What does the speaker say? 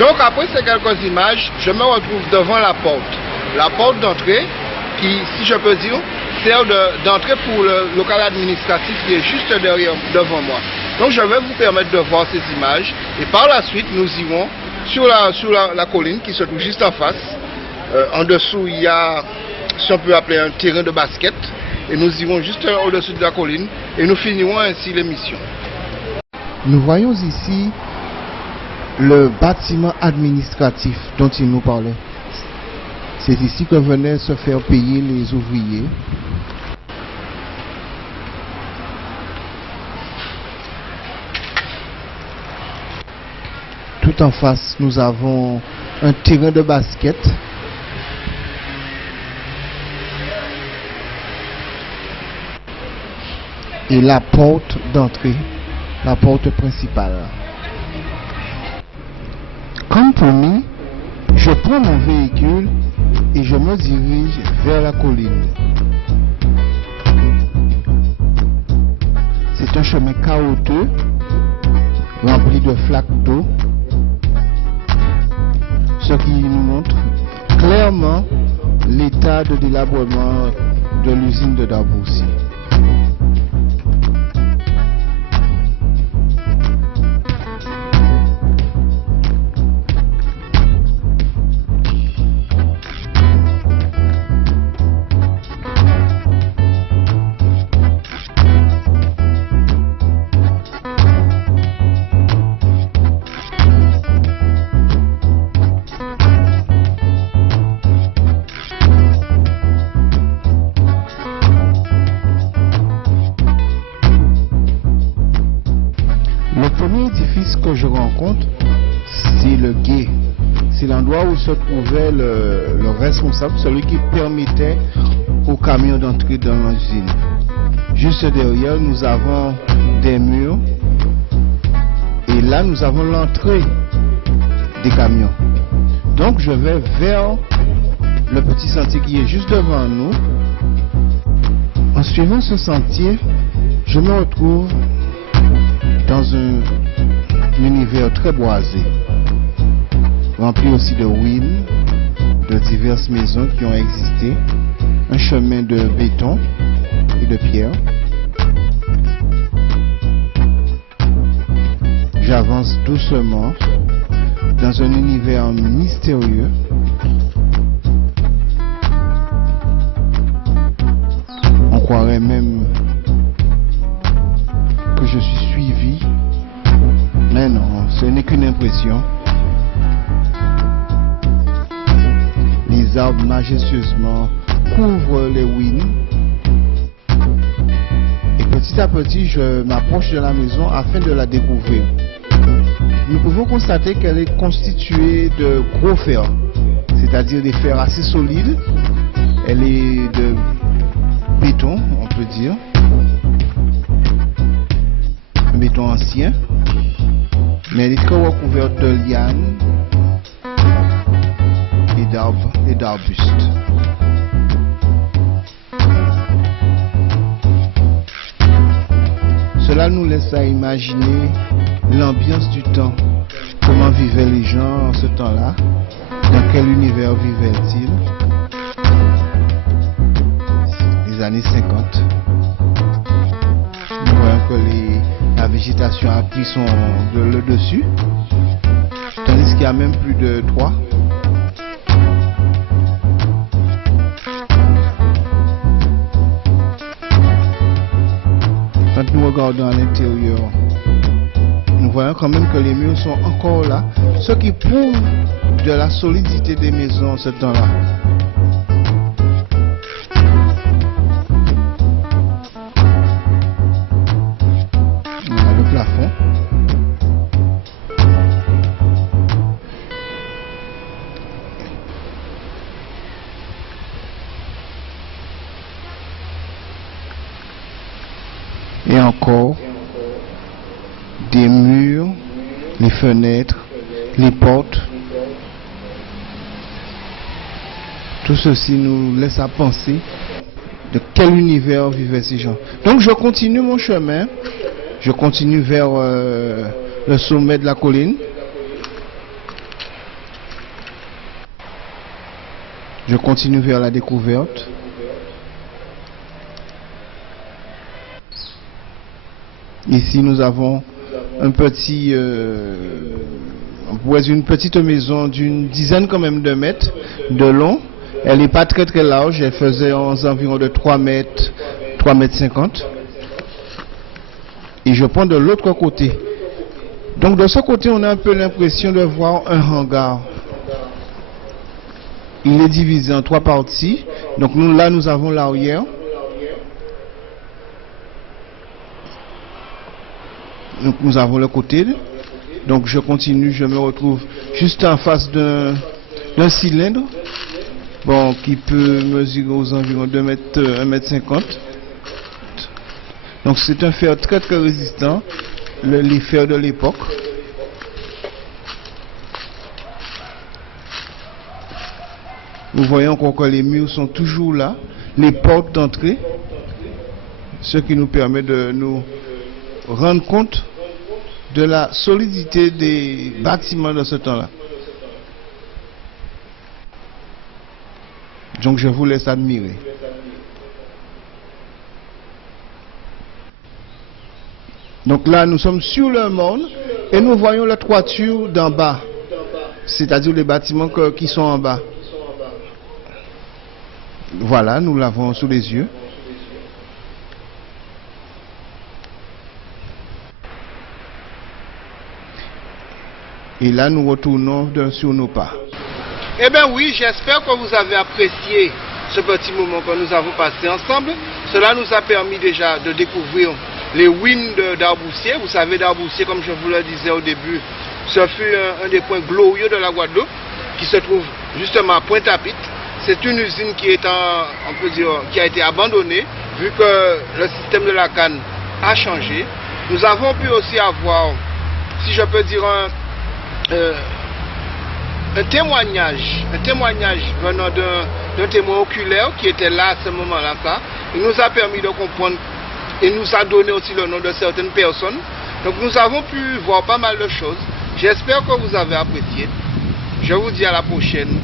Donc après ces quelques images, je me retrouve devant la porte d'entrée qui, si je peux dire, sert d'entrée pour le local administratif qui est juste devant moi. Donc je vais vous permettre de voir ces images et par la suite nous irons sur la colline qui se trouve juste en face. En dessous il y a ce qu'on peut appeler un terrain de basket et nous irons juste au-dessus de la colline et nous finirons ainsi l'émission. Nous voyons ici le bâtiment administratif dont il nous parlait. C'est ici que venaient se faire payer les ouvriers. Tout en face, nous avons un terrain de basket. Et la porte d'entrée, la porte principale. Comme promis, je prends mon véhicule et je me dirige vers la colline. C'est un chemin caouteux, rempli de flaques d'eau, ce qui nous montre clairement l'état de délabrement de l'usine de Daboussi. Que je rencontre, c'est le gué. C'est l'endroit où se trouvait le responsable, celui qui permettait aux camions d'entrer dans l'usine. Juste derrière, nous avons des murs et là, nous avons l'entrée des camions. Donc, je vais vers le petit sentier qui est juste devant nous. En suivant ce sentier, je me retrouve dans un univers très boisé, rempli aussi de ruines, de diverses maisons qui ont existé, un chemin de béton et de pierre. J'avance doucement dans un univers mystérieux. On croirait même que je suis suivi. Mais non, ce n'est qu'une impression. Les arbres majestueusement couvrent les ruines. Et petit à petit, je m'approche de la maison afin de la découvrir. Nous pouvons constater qu'elle est constituée de gros fers, c'est-à-dire des fers assez solides. Elle est de béton, on peut dire. Un béton ancien. Mais elle est très recouverte de lianes et d'arbustes. Cela nous laisse à imaginer l'ambiance du temps. Comment vivaient les gens en ce temps-là? Dans quel univers vivaient-ils? Les années 50. Nous voyons que la végétation a pris le dessus, tandis qu'il y a même plus de 3. Quand nous regardons à l'intérieur, nous voyons quand même que les murs sont encore là, ce qui prouve de la solidité des maisons en ce temps-là. Plafond. Et encore des murs, les fenêtres, les portes. Tout ceci nous laisse à penser de quel univers vivaient ces gens. Donc je continue mon chemin. Je continue vers le sommet de la colline. Je continue vers la découverte. Ici, nous avons un petit, une petite maison d'une dizaine quand même de mètres de long. Elle n'est pas très très large, elle faisait environ de 3 mètres, 3 mètres 50. Et je prends de l'autre côté. Donc de ce côté, on a un peu l'impression de voir un hangar. Il est divisé en 3 parties. Donc nous avons l'arrière. Donc nous avons le côté. Donc je continue, je me retrouve juste en face d'un cylindre. Bon, qui peut mesurer aux environs 2 mètres, 1 mètre 50. Donc c'est un fer très très résistant, les fers de l'époque. Nous voyons encore que les murs sont toujours là, les portes d'entrée, ce qui nous permet de nous rendre compte de la solidité des bâtiments de ce temps-là. Donc je vous laisse admirer. Donc là, nous sommes sur le monde et nous voyons la toiture d'en bas, c'est-à-dire les bâtiments qui sont en bas. Voilà, nous l'avons sous les yeux. Et là, nous retournons sur nos pas. Eh bien oui, j'espère que vous avez apprécié ce petit moment que nous avons passé ensemble. Cela nous a permis déjà de découvrir les ruines d'Arboussier. Vous savez, d'Arboussier, comme je vous le disais au début, ce fut un des points glorieux de la Guadeloupe, qui se trouve justement à Pointe-à-Pitre. C'est une usine qui est on peut dire, qui a été abandonnée, vu que le système de la canne a changé. Nous avons pu aussi avoir, si je peux dire, un témoignage venant d'un témoin oculaire qui était là à ce moment-là. Il nous a permis de comprendre et nous a donné aussi le nom de certaines personnes. Donc nous avons pu voir pas mal de choses. J'espère que vous avez apprécié. Je vous dis à la prochaine.